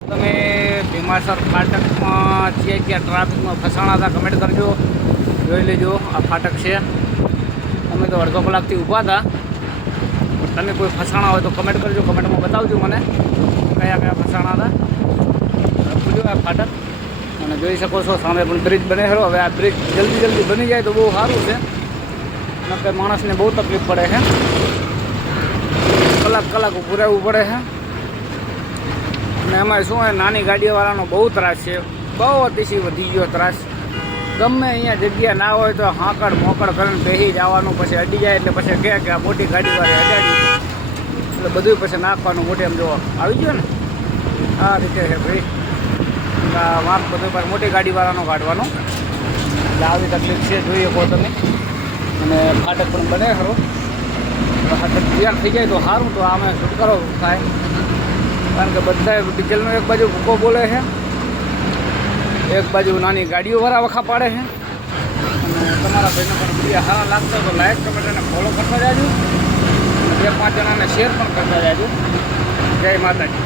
તમે ભીમાસર ફાટકમાં છીએ ત્યાં ટ્રાફિકમાં ફસાણા હતા, કમેન્ટ કરજો. જોઈ લેજો, આ ફાટક છે. તમે તો અડધો કલાકથી ઊભા હતા. તમે કોઈ ફસાણા હોય તો કમેન્ટ કરજો, કમેન્ટમાં બતાવજો મને કયા કયા ફસાણા હતા. ખુલ્યું આ ફાટક અને જોઈ શકો છો સામે પણ બ્રિજ બને છે. હવે આ બ્રિજ જલ્દી બની જાય તો બહુ સારું છે. નકર માણસને બહુ તકલીફ પડે છે. કલાક ઊભું રહેવું પડે છે. અને એમાં શું હોય, નાની ગાડીઓવાળાનો બહુ ત્રાસ છે, બહુ અતિશય વધી ગયો ત્રાસ. ગમે અહીંયા જગ્યા ના હોય તો હાંકડ મોકડ કરીને બેસી જવાનું, પછી અડી જાય એટલે પછી કહે કે આ મોટી ગાડીવાળે અડાડી, એટલે બધું પછી નાખવાનું. મોટી એમ જોવા આવી ગયો ને આ રીતે છે ભાઈ. વાંક બધું પણ મોટી ગાડીવાળાનો કાઢવાનો, એટલે આવી તકલીફ છે. જોઈએ કહો તમે. અને ફાટક પણ બને ખરો, ફાટક તૈયાર થઈ જાય તો સારું, તો આમે છુટકારો થાય. કારણ કે બધા ડીઝલનો એક બાજુ ભૂકો બોલે છે, એક બાજુ નાની ગાડીઓવાળા વખા પાડે છે. અને તમારા ભાઈને પણ વિડીયો સારા લાગતા તો લાઈક કમેન્ટ અને ફોલો કરતા જાજો. અને 2-5 જણાને શેર પણ કરતા જાજો. જય માતાજી.